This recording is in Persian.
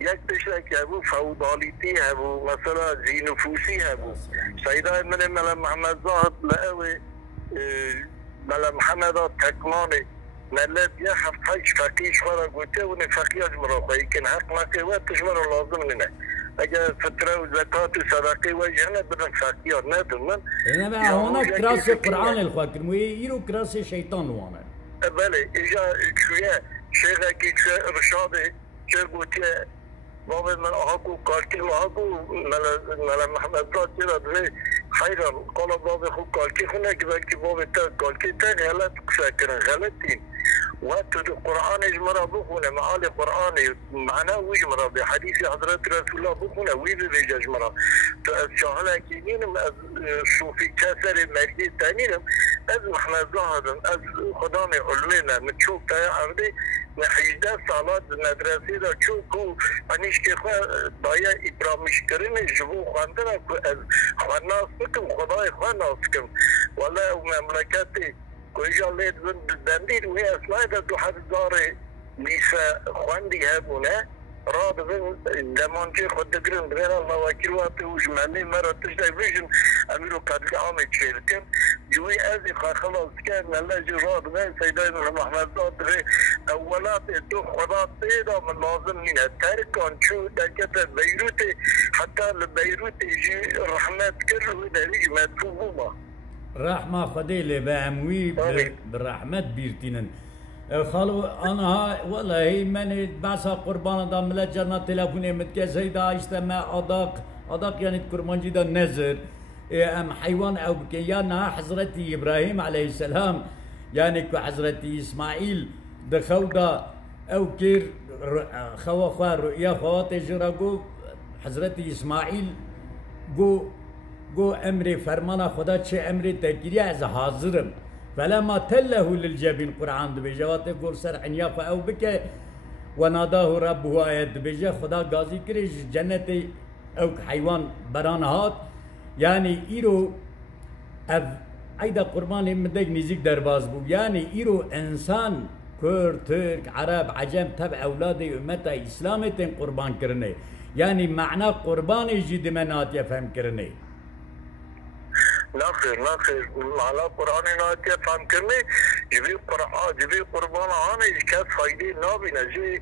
یک تشک هبو فودالیتی هبو مثلا زی نفوسی هبو سیدای من ملا محمد زاهد لأوي ملا محمد تکمانه ملت یه هفت هیچ فقیش خورا گوته و نفقیاش مراقعی کن حق نکه وقتش مرا لازم نینه اگر فتره و زکات و صدقه و جهنه بدن فقیار ندن من انا بقى هنا كراس القرآن الخواكر مو يرو كراس الشيطان وانا بله ایجا شویه شیخه که رشاده چه گوته بابا من آقو کارکی و آقو ملا محمد زاد چرا دوی حیران قالا بابا خوب کارکی خونه که بلکه بابا تا کارکی تا غلط قصه کرن غلطین و تو دو قرآن اجمرا بخونه معال قرآن معنا و اجمرا به حدیث حضرت رسول الله بخونه وی بیج اجمرا تو از شاهنه که نینم از صوفی کسر مرگی تنینم از محمد زادم از خدام علمه مچوک تا عبده 18 سالات مدرسه دا چوکو انیش که خواه باید ابرامیش کرنه جبو خواندنه که از خواناس بکم خدای خواناس کم والله مملکت کجا لید دندید وی اصلاحی دا 2020 خواندی همونه را ببین دمانچه خود دگرن غیر الله وکیل وقتی وش منی مرا تشتای بیشن امیرو قدر عامه چیلکن جوی ازی خلاص کن الله جو را ببین سیدای محمد زاد بگه اولات تو خدا پیدا من لازم نینه ترکان چو دکت بیروت حتی بیروت جی رحمت کر و دلیج مدفوع ما رحمة خديلة بأموي بالرحمة بيرتينن خالو أنا والله من بعث قربان دا ملت جرنا تلفوني متكز هيدا اجتماع أداق يعني قربان جدا نزر أم حيوان أو بكيانا حضرتي إبراهيم عليه السلام يعني كحضرتي إسماعيل دخودا أو كير خوا خوا رؤيا خواتي جراغو حضرتي إسماعيل گو امر فرمان خدا چه امر تکیری از حاضرم فلما تله للجبین قرآن دو بیجه واته گل سر عنیاف او بکه و ناداه ربه آیت دو بیجه خدا گازی کرش جنت او حیوان بران هات یعنی ایرو ایدا قربان مدک نزیک در باز بو یعنی ایرو انسان کرد ترک عرب عجم تبع اولاد امت اسلام تن قربان کرنه یعنی معنا قربان جد منات یفهم کرنه نخیر معنی قرآن نایتی فهم کرنه جبی قربان آنه کس فایده نابینه جی